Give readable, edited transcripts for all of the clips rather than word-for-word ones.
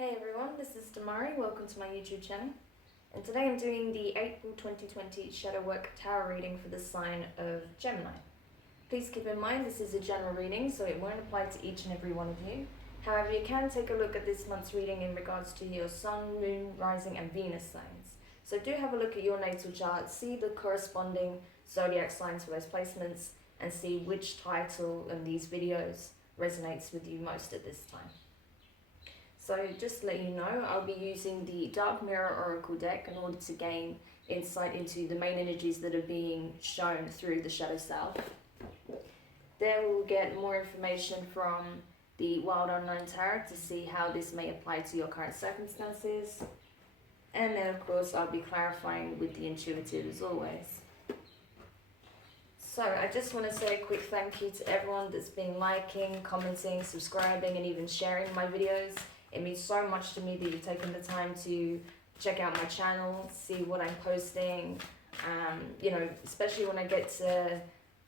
Hey everyone, this is Demari. Welcome to my YouTube channel. And today I'm doing the April 2020 Shadow Work Tarot reading for the sign of Gemini. Please keep in mind this is a general reading, so it won't apply to each and every one of you. However, you can take a look at this month's reading in regards to your Sun, Moon, Rising and Venus signs. So do have a look at your natal chart, see the corresponding zodiac signs for those placements, and see which title in these videos resonates with you most at this time. So just to let you know, I'll be using the Dark Mirror Oracle deck in order to gain insight into the main energies that are being shown through the Shadow Self. Then we'll get more information from the Wild Unknown Tarot to see how this may apply to your current circumstances. And then of course I'll be clarifying with the intuitive as always. So I just want to say a quick thank you to everyone that's been liking, commenting, subscribing and even sharing my videos. It means so much to me that you've taken the time to check out my channel, see what I'm posting, especially when I get to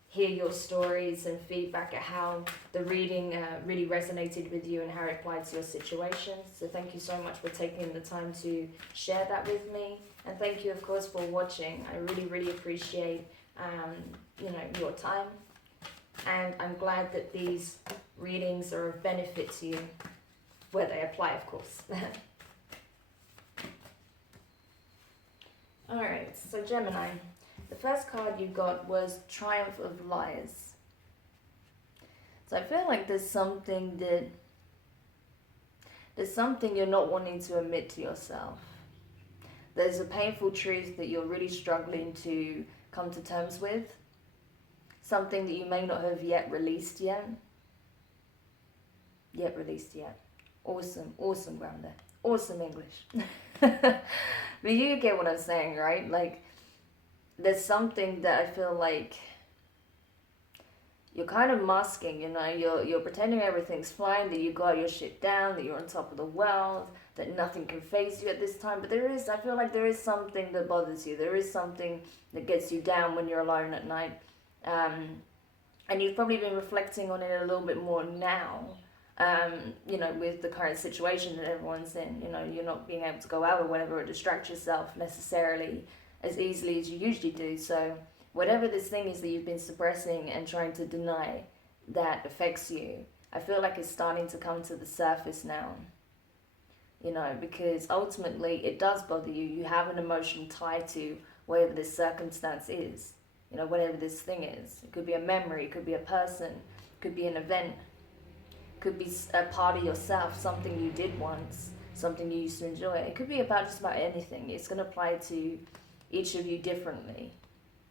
hear your stories and feedback at how the reading really resonated with you and how it applied to your situation. So thank you so much for taking the time to share that with me. And thank you, of course, for watching. I really, really appreciate, your time. And I'm glad that these readings are of benefit to you, where they apply, of course. Alright, so Gemini, the first card you got was Triumph of Liars. So I feel like there's something you're not wanting to admit to yourself. There's a painful truth that you're really struggling to come to terms with. Something that you may not have yet released yet. Awesome grammar there. Awesome English. But you get what I'm saying, right? Like, there's something that I feel like you're kind of masking, you're pretending everything's fine, that you got your shit down, that you're on top of the world, that nothing can faze you at this time. But I feel like there is something that bothers you. There is something that gets you down when you're alone at night. And you've probably been reflecting on it a little bit more now. With the current situation that everyone's in, you're not being able to go out or whatever, or distract yourself necessarily as easily as you usually do. So whatever this thing is that you've been suppressing and trying to deny that affects you, I feel like it's starting to come to the surface now. Because ultimately it does bother you. You have an emotion tied to whatever this circumstance is, whatever this thing is. It could be a memory, it could be a person, it could be an event. Could be a part of yourself, something you did once, something you used to enjoy. It could be about just about anything. It's going to apply to each of you differently,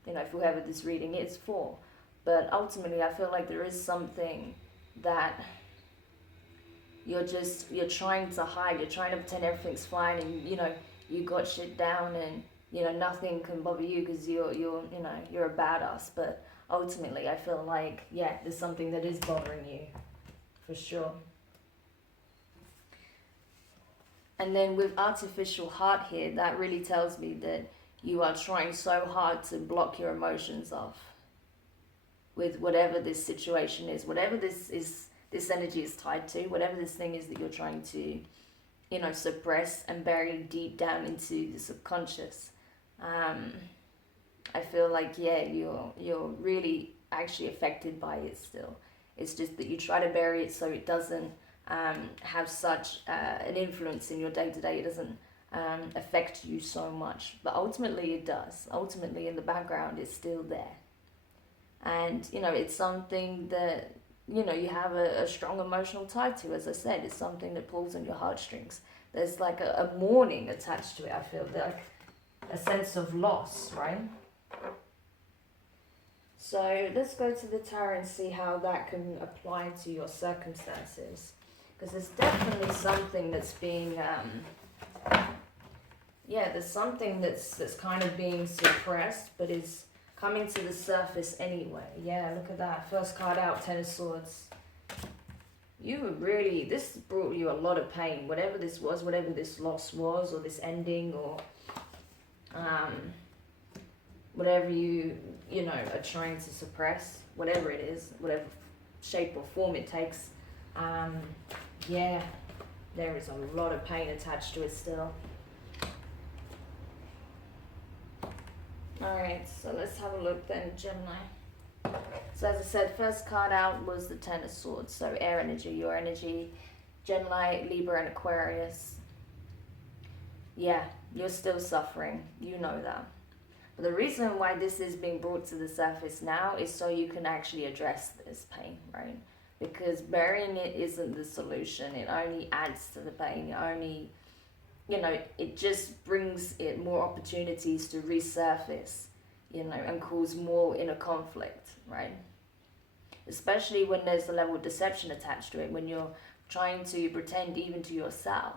whoever this reading is for. But ultimately, I feel like there is something that you're trying to hide. You're trying to pretend everything's fine, and you got shit down, and nothing can bother you because you're a badass. But ultimately, I feel like there's something that is bothering you. For sure. And then with Artificial Heart here, that really tells me that you are trying so hard to block your emotions off with whatever this situation is, whatever this energy is tied to, whatever this thing is that you're trying to, suppress and bury deep down into the subconscious. I feel like, you're really actually affected by it still. It's just that you try to bury it so it doesn't have such an influence in your day-to-day. It doesn't affect you so much. But ultimately it does. Ultimately in the background it's still there. And, it's something that, you have a strong emotional tie to. As I said, it's something that pulls on your heartstrings. There's like a mourning attached to it, I feel. Like a sense of loss, right? So let's go to the tarot and see how that can apply to your circumstances. Because there's definitely something that's being, there's something that's kind of being suppressed, but is coming to the surface anyway. Yeah, look at that. First card out, Ten of Swords. This brought you a lot of pain. Whatever this was, whatever this loss was, or this ending, or whatever you are trying to suppress, whatever it is, whatever shape or form it takes. There is a lot of pain attached to it still. Alright, so let's have a look then, Gemini. So as I said, first card out was the Ten of Swords, so air energy, your energy. Gemini, Libra and Aquarius. Yeah, you're still suffering, you know that. But the reason why this is being brought to the surface now is so you can actually address this pain, right? Because burying it isn't the solution. It only adds to the pain. It only, it just brings it more opportunities to resurface, and cause more inner conflict, right? Especially when there's a level of deception attached to it, when you're trying to pretend even to yourself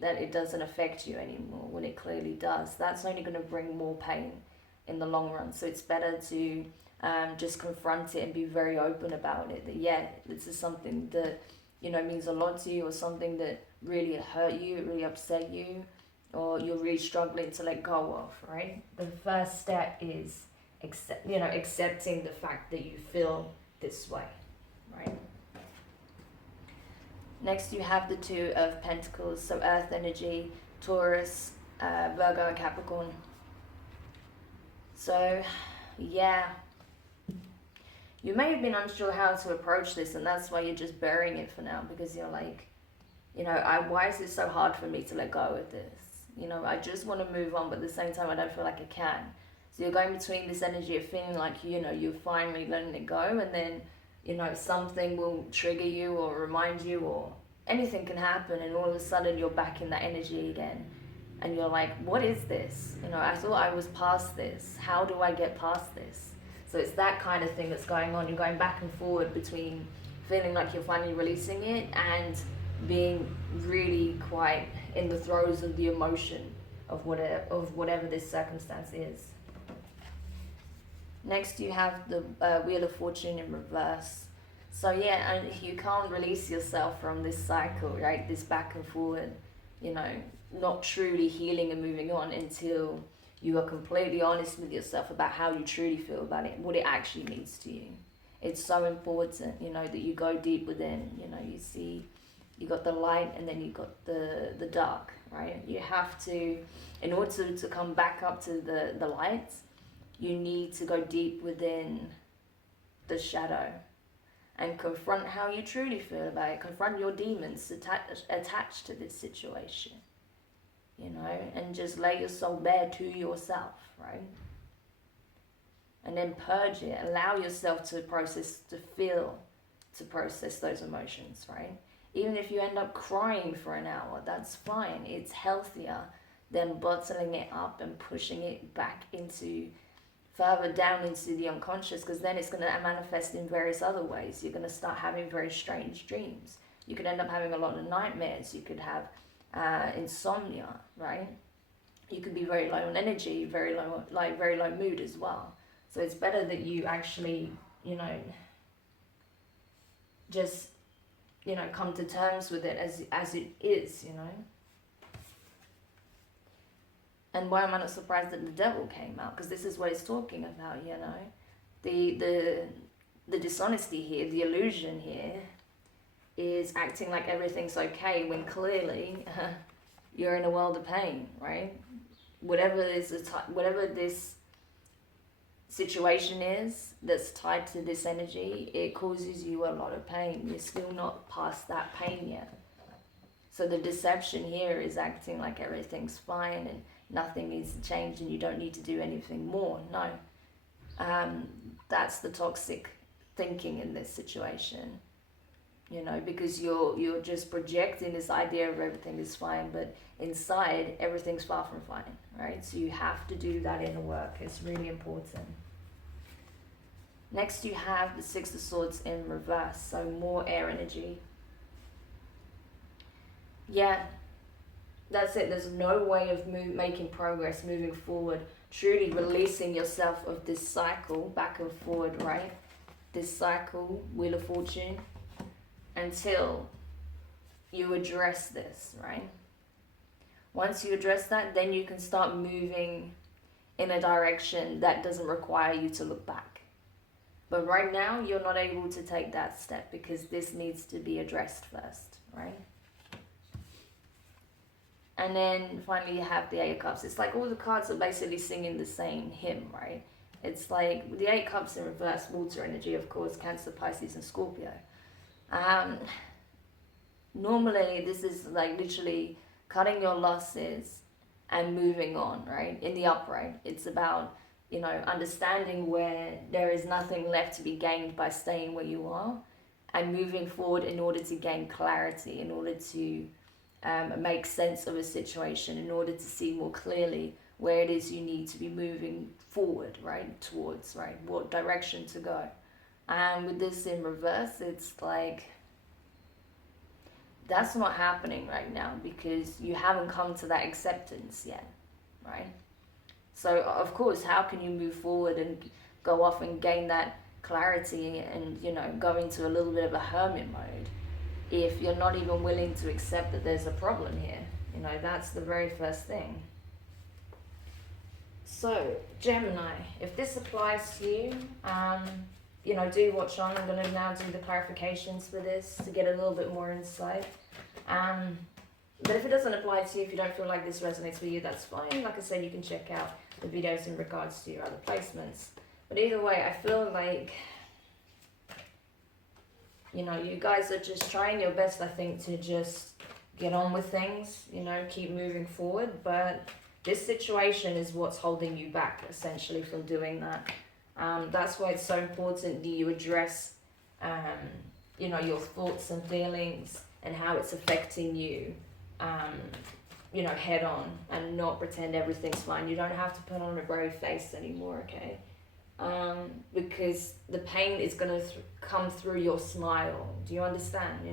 that it doesn't affect you anymore when it clearly does. That's only going to bring more pain in the long run. So it's better to just confront it and be very open about it. That, yeah, this is something that, means a lot to you, or something that really hurt you, really upset you, or you're really struggling to let go of, right? The first step is accepting the fact that you feel this way, right? Next, you have the Two of Pentacles, so Earth energy, Taurus, Virgo, and Capricorn. So, yeah, you may have been unsure how to approach this, and that's why you're just burying it for now, because you're like, why is it so hard for me to let go of this? I just want to move on, but at the same time, I don't feel like I can. So you're going between this energy of feeling like, you're finally letting it go, and then, something will trigger you or remind you, or anything can happen, and all of a sudden you're back in that energy again. And you're like, what is this? I thought I was past this. How do I get past this? So it's that kind of thing that's going on. You're going back and forward between feeling like you're finally releasing it and being really quite in the throes of the emotion of whatever this circumstance is. Next, you have the Wheel of Fortune in reverse. So yeah, you can't release yourself from this cycle, right? This back and forward, not truly healing and moving on until you are completely honest with yourself about how you truly feel about it, what it actually means to you. It's so important, that you go deep within, you see, you got the light and then you got the dark, right? You have to, in order to come back up to the light, you need to go deep within the shadow and confront how you truly feel about it. Confront your demons attached to this situation, and just lay your soul bare to yourself, right? And then purge it. Allow yourself to process those emotions, right? Even if you end up crying for an hour, that's fine. It's healthier than bottling it up and pushing it back further down into the unconscious, because then it's going to manifest in various other ways. You're going to start having very strange dreams. You could end up having a lot of nightmares. You could have insomnia, right? You could be very low on energy, very low mood as well. So it's better that you actually, just, come to terms with it as it is, And why am I not surprised that the devil came out? Because this is what it's talking about, The dishonesty here, the illusion here, is acting like everything's okay when clearly you're in a world of pain, right? Whatever this situation is that's tied to this energy, it causes you a lot of pain. You're still not past that pain yet. So the deception here is acting like everything's fine and nothing needs to change and you don't need to do anything more. No. That's the toxic thinking in this situation. Because you're just projecting this idea of everything is fine, but inside everything's far from fine, right? So you have to do that inner work. It's really important. Next, you have the Six of Swords in reverse, so more air energy. Yeah, that's it. There's no way of making progress, moving forward, truly releasing yourself of this cycle back and forward, right? This cycle, Wheel of Fortune, until you address this, right? Once you address that, then you can start moving in a direction that doesn't require you to look back. But right now, you're not able to take that step because this needs to be addressed first, right? And then finally you have the Eight of Cups. It's like all the cards are basically singing the same hymn, right? It's like the Eight Cups in reverse, water energy, of course, Cancer, Pisces, and Scorpio. Normally, this is like literally cutting your losses and moving on, right? In the upright, it's about, understanding where there is nothing left to be gained by staying where you are and moving forward in order to gain clarity, in order to make sense of a situation, in order to see more clearly where it is you need to be moving forward, right? Towards, right? What direction to go. And with this in reverse, it's like, that's not happening right now because you haven't come to that acceptance yet, right? So, of course, how can you move forward and go off and gain that clarity and, go into a little bit of a hermit mode if you're not even willing to accept that there's a problem here? That's the very first thing. So, Gemini, if this applies to you, do watch on. I'm going to now do the clarifications for this to get a little bit more insight. But if it doesn't apply to you, if you don't feel like this resonates with you, that's fine. Like I said, you can check out the videos in regards to your other placements. But either way, I feel like, you guys are just trying your best, I think, to just get on with things, keep moving forward. But this situation is what's holding you back, essentially, from doing that. That's why it's so important that you address, your thoughts and feelings and how it's affecting you, head on, and not pretend everything's fine. You don't have to put on a brave face anymore, okay? Because the pain is going to come through your smile. Do you understand?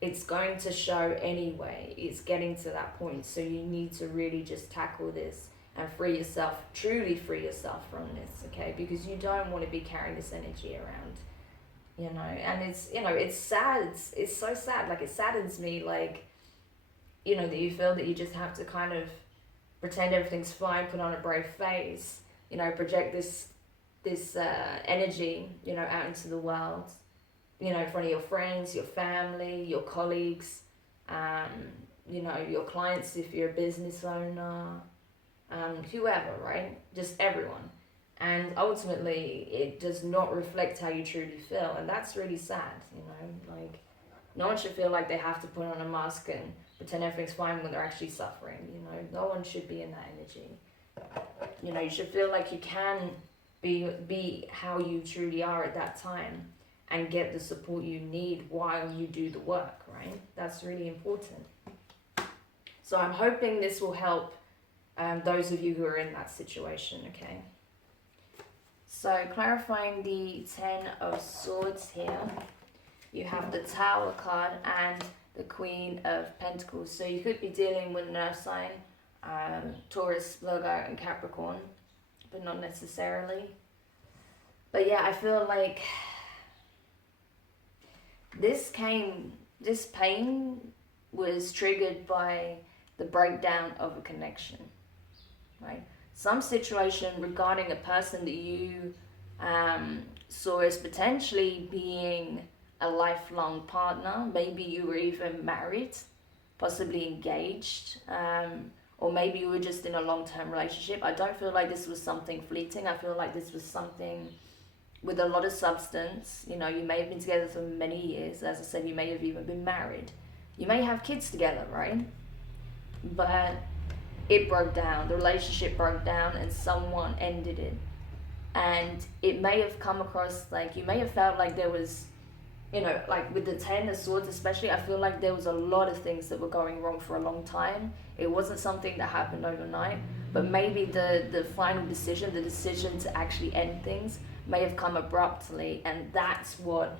It's going to show anyway. It's getting to that point. So you need to really just tackle this and free yourself, truly free yourself from this, okay? Because you don't want to be carrying this energy around, and it's sad. It's so sad. Like, it saddens me, like, that you feel that you just have to kind of pretend everything's fine, put on a brave face, project this energy, out into the world, in front of your friends, your family, your colleagues, your clients if you're a business owner, whoever, right? Just everyone. And ultimately, it does not reflect how you truly feel. And that's really sad, like, no one should feel like they have to put on a mask and pretend everything's fine when they're actually suffering, no one should be in that energy. You should feel like you can be how you truly are at that time and get the support you need while you do the work, right? That's really important. So I'm hoping this will help those of you who are in that situation, okay? So clarifying the 10 of Swords here, you have the Tower card and the Queen of Pentacles. So you could be dealing with an earth sign, Taurus, Virgo, and Capricorn, but not necessarily. But yeah, I feel like this pain was triggered by the breakdown of a connection, right? Some situation regarding a person that you saw as potentially being a lifelong partner. Maybe you were even married, possibly engaged, or maybe you were just in a long-term relationship. I don't feel like this was something fleeting. I feel like this was something with a lot of substance. You may have been together for many years. As I said, you may have even been married. You may have kids together, right? But it broke down. The relationship broke down and someone ended it. And it may have come across, like, you may have felt like there was, like with the 10 of Swords especially, I feel like there was a lot of things that were going wrong for a long time. It wasn't something that happened overnight, but maybe the final decision, the decision to actually end things may have come abruptly, and that's what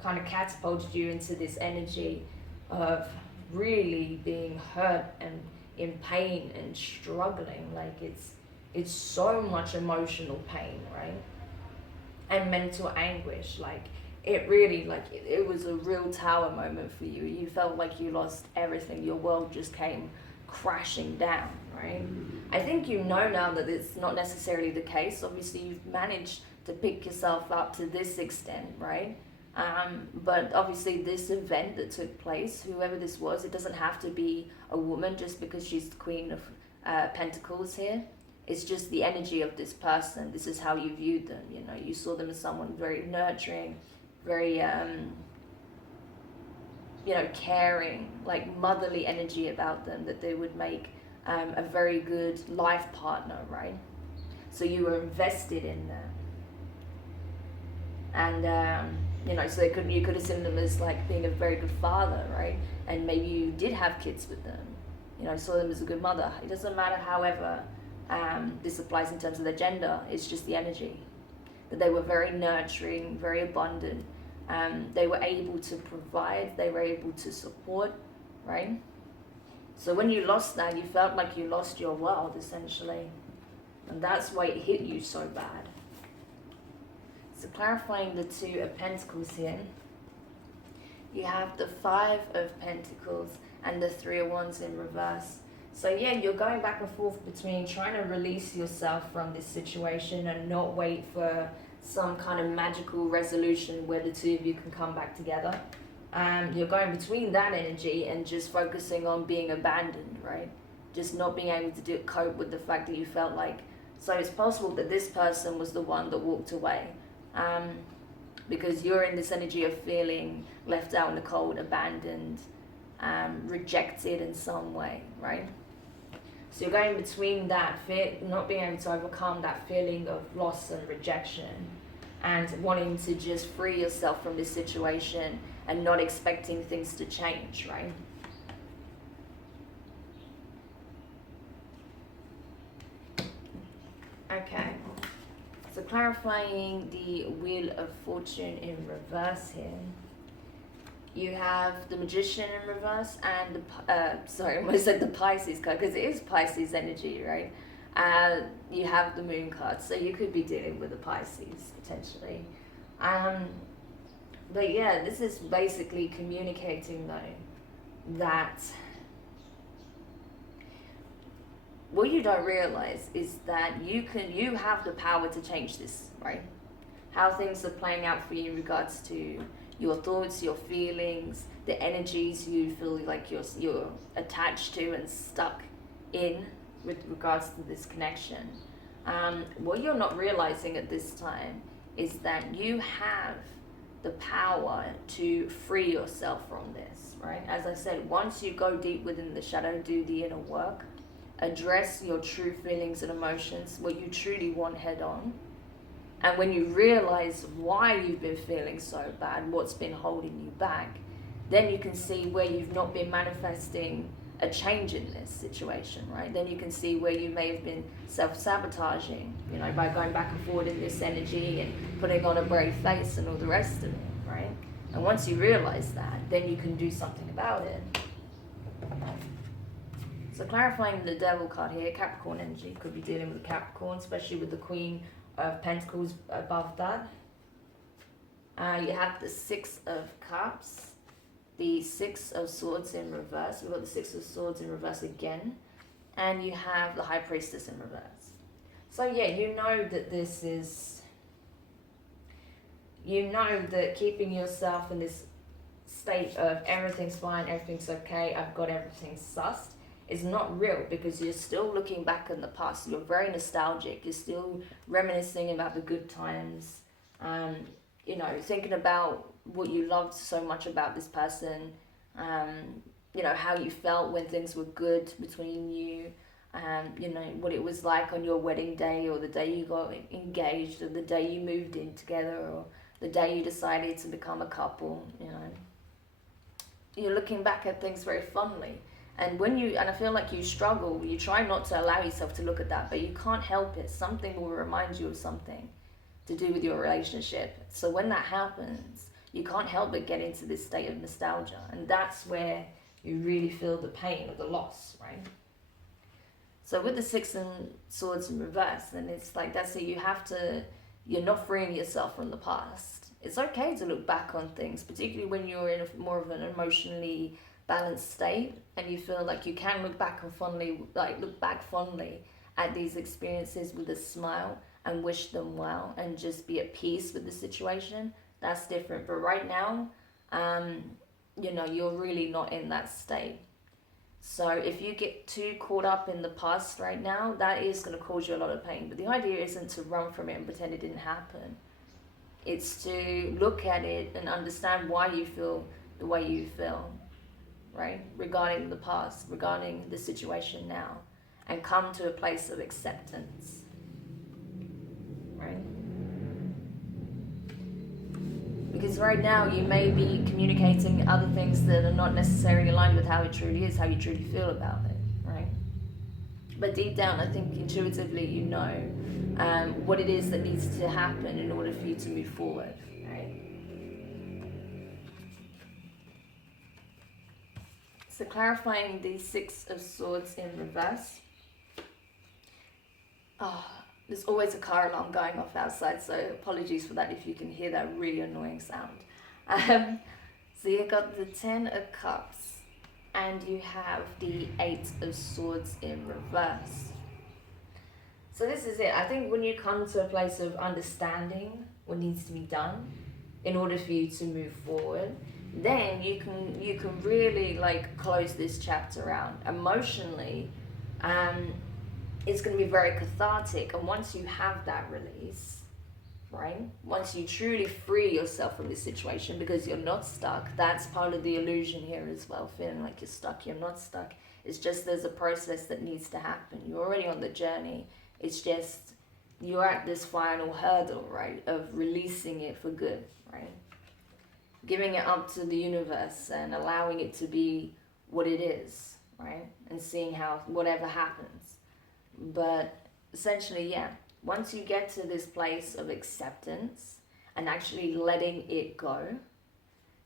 kind of catapulted you into this energy of really being hurt and in pain and struggling. Like, it's so much emotional pain, right? And mental anguish. Like, it really, like, it was a real tower moment for you. You felt like you lost everything. Your world just came crashing down, right? I think you know now that it's not necessarily the case. Obviously, you've managed to pick yourself up to this extent, right? But obviously this event that took place, whoever this was, it doesn't have to be a woman just because she's the Queen of Pentacles here. It's just the energy of this person. This is how you viewed them. You know, you saw them as someone very nurturing, very you know, caring, like motherly energy about them, that they would make a very good life partner, right? So you were invested in them. And you know, so you could have seen them as like being a very good father, right? And maybe you did have kids with them, you know, saw them as a good mother. It doesn't matter, however this applies in terms of their gender. It's just the energy that they were very nurturing, very abundant. They were able to provide, they were able to support, right? So when you lost that, you felt like you lost your world, essentially. And that's why it hit you so bad. So clarifying the Two of Pentacles here, you have the Five of Pentacles and the Three of Wands in reverse. So yeah, you're going back and forth between trying to release yourself from this situation and not wait for some kind of magical resolution where the two of you can come back together. You're going between that energy and just focusing on being abandoned, right? Just not being able to cope with the fact that you felt like, so it's possible that this person was the one that walked away. Because you're in this energy of feeling left out in the cold, abandoned, rejected in some way, right? So you're going between that fear, not being able to overcome that feeling of loss and rejection, and wanting to just free yourself from this situation and not expecting things to change, right? Okay. So clarifying the Wheel of Fortune in reverse here. You have the Magician in reverse and the, sorry, I almost said the Pisces card, because it is Pisces energy, right? You have the Moon card, so you could be dealing with the Pisces, potentially. But yeah, this is basically communicating, though, that what you don't realize is that you have the power to change this, right? How things are playing out for you in regards to your thoughts, your feelings, the energies you feel like you're attached to and stuck in with regards to this connection. What you're not realizing at this time is that you have the power to free yourself from this, right? As I said, once you go deep within the shadow, do the inner work, address your true feelings and emotions, what you truly want head on. And when you realize why you've been feeling so bad, what's been holding you back, then you can see where you've not been manifesting a change in this situation, right? Then you can see where you may have been self-sabotaging, you know, by going back and forward in this energy and putting on a brave face and all the rest of it, right? And once you realize that, then you can do something about it. So clarifying the Devil card here, Capricorn energy, could be dealing with Capricorn, especially with the Queen of Pentacles above that. You have the Six of Cups, the Six of Swords in reverse. We've got the Six of Swords in reverse again. And you have the High Priestess in reverse. So yeah, you know that this is, you know that keeping yourself in this state of everything's fine, everything's okay, I've got everything sussed, is not real, because you're still looking back in the past. You're very nostalgic. You're still reminiscing about the good times. You know, thinking about what you loved so much about this person. You know, how you felt when things were good between you. You know, what it was like on your wedding day, or the day you got engaged, or the day you moved in together, or the day you decided to become a couple. You know, you're looking back at things very fondly. And I feel like you struggle, you try not to allow yourself to look at that, but you can't help it. Something will remind you of something to do with your relationship. So when that happens, you can't help but get into this state of nostalgia. And that's where you really feel the pain of the loss, right? So with the Six of Swords in reverse, then it's like, that's it, you're not freeing yourself from the past. It's okay to look back on things, particularly when you're in more of an emotionally balanced state, and you feel like you can look back fondly at these experiences with a smile and wish them well and just be at peace with the situation. that's different. But right now, you're really not in that state. So if you get too caught up in the past right now, that is going to cause you a lot of pain. But the idea isn't to run from it and pretend it didn't happen. It's to look at it and understand why you feel the way you feel, right? Regarding the past, regarding the situation now, and come to a place of acceptance, right? Because right now you may be communicating other things that are not necessarily aligned with how it truly is, how you truly feel about it, right? But deep down, I think intuitively you know what it is that needs to happen in order for you to move forward, right? So clarifying the Six of Swords in reverse. Oh, there's always a car alarm going off outside, so apologies for that if you can hear that really annoying sound. So you've got the Ten of Cups and you have the Eight of Swords in reverse. So this is it. I think when you come to a place of understanding what needs to be done in order for you to move forward, then you can really like close this chapter out emotionally. It's going to be very cathartic, and once you have that release, right, once you truly free yourself from this situation, because you're not stuck, that's part of the illusion here as well, feeling like you're stuck. You're not stuck. It's just there's a process that needs to happen. You're already on the journey. It's just you're at this final hurdle, right, of releasing it for good, right, giving it up to the universe and allowing it to be what it is, right, and seeing how whatever happens. But essentially, yeah, once you get to this place of acceptance and actually letting it go,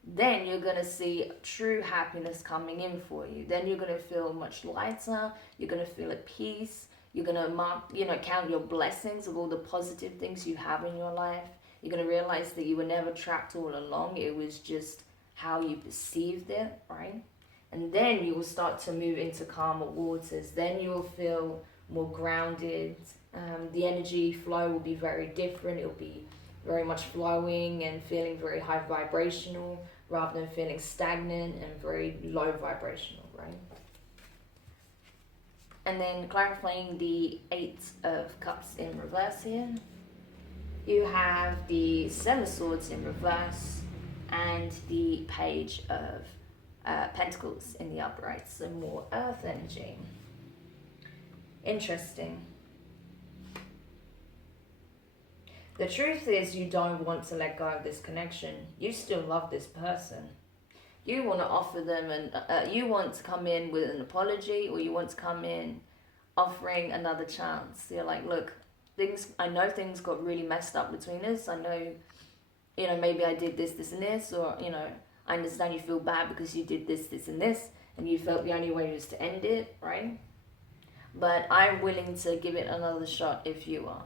then you're going to see true happiness coming in for you. Then you're going to feel much lighter. You're going to feel at peace. You're going to count your blessings of all the positive things you have in your life. You're going to realize that you were never trapped all along. It was just how you perceived it, right? And then you will start to move into calmer waters. Then you will feel more grounded. The energy flow will be very different. It'll be very much flowing and feeling very high vibrational rather than feeling stagnant and very low vibrational, right? And then clarifying the Eight of Cups in reverse here. You have the Seven of Swords in reverse and the Page of Pentacles in the upright. So more earth energy. Interesting. The truth is you don't want to let go of this connection. You still love this person. You want to offer them and you want to come in with an apology, or you want to come in offering another chance. You're like, look, I know things got really messed up between us. I know, maybe I did this, this and this, or, I understand you feel bad because you did this, this and this, and you felt the only way was to end it, right? But I'm willing to give it another shot if you are,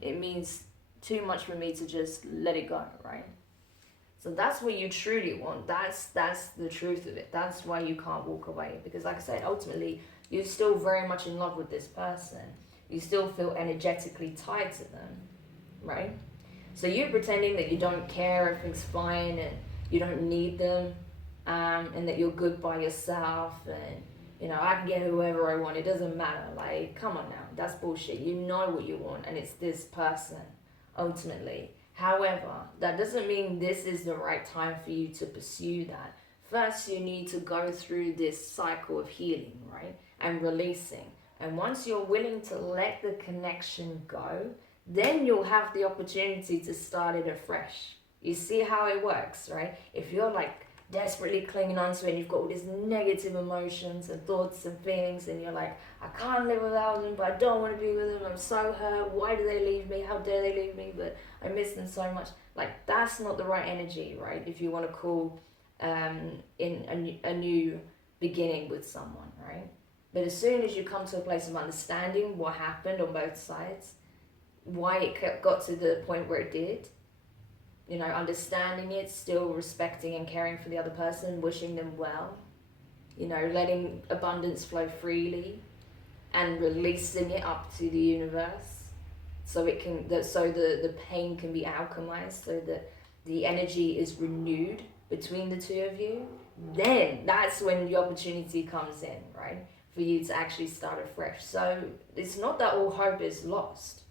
It means too much for me to just let it go, right? So that's what you truly want. That's the truth of it. That's why you can't walk away. Because like I said, ultimately, you're still very much in love with this person. You still feel energetically tied to them, right? So you're pretending that you don't care, everything's fine, and you don't need them, and that you're good by yourself, and I can get whoever I want. It doesn't matter. Like, come on now. That's bullshit. You know what you want, and it's this person, ultimately. However, that doesn't mean this is the right time for you to pursue that. First, you need to go through this cycle of healing, right? And releasing. And once you're willing to let the connection go, then you'll have the opportunity to start it afresh. You see how it works, right? If you're like desperately clinging on to it and you've got all these negative emotions and thoughts and feelings, and you're like, I can't live without them, but I don't want to be with them, I'm so hurt, why do they leave me, how dare they leave me, but I miss them so much. Like, that's not the right energy, right? If you want to call in a new beginning with someone, right? But as soon as you come to a place of understanding what happened on both sides, why it got to the point where it did, understanding it, still respecting and caring for the other person, wishing them well, letting abundance flow freely and releasing it up to the universe so it can, so the pain can be alchemized, so that the energy is renewed between the two of you, then that's when the opportunity comes in, right? For you to actually start afresh. So it's not that all hope is lost,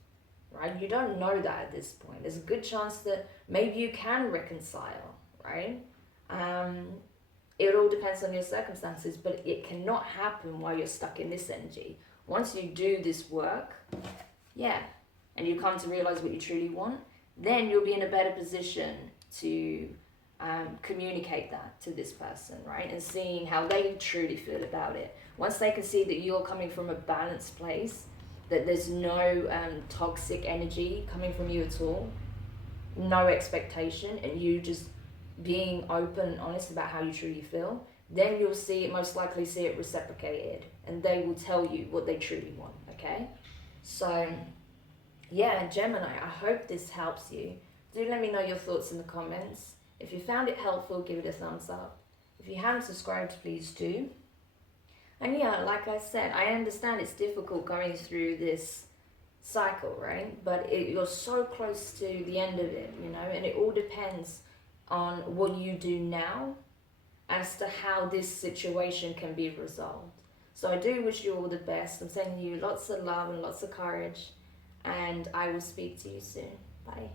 right? You don't know that at this point. There's a good chance that maybe you can reconcile, right? It all depends on your circumstances, but it cannot happen while you're stuck in this energy. Once you do this work, yeah, and you come to realize what you truly want, then you'll be in a better position to communicate that to this person, right? And seeing how they truly feel about it. Once they can see that you're coming from a balanced place, that there's no toxic energy coming from you at all, no expectation, and you just being open and honest about how you truly feel, then you'll see it, most likely see it reciprocated, and they will tell you what they truly want, okay? So, yeah, Gemini, I hope this helps you. Do let me know your thoughts in the comments. If you found it helpful, give it a thumbs up. If you haven't subscribed, please do. And yeah, like I said, I understand it's difficult going through this cycle, right? But you're so close to the end of it, you know, and it all depends on what you do now as to how this situation can be resolved. So I do wish you all the best. I'm sending you lots of love and lots of courage, and I will speak to you soon. Bye.